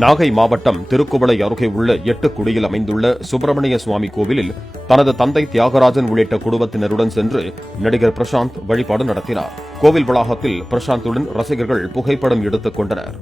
நாகை மாவட்டம் திருக்குவளை அருகே உள்ள எட்டுக்குடியில் அமைந்துள்ள சுப்பிரமணிய சுவாமி கோவிலில் தனது தந்தை தியாகராஜன் உள்ளிட்ட குடும்பத்தினருடன் சென்று நடிகர் பிரசாந்த் வழிபாடு நடத்தினார். கோவில் வளாகத்தில் பிரசாந்துடன் ரசிகர்கள் புகைப்படம் எடுத்துக் கொண்டனர்.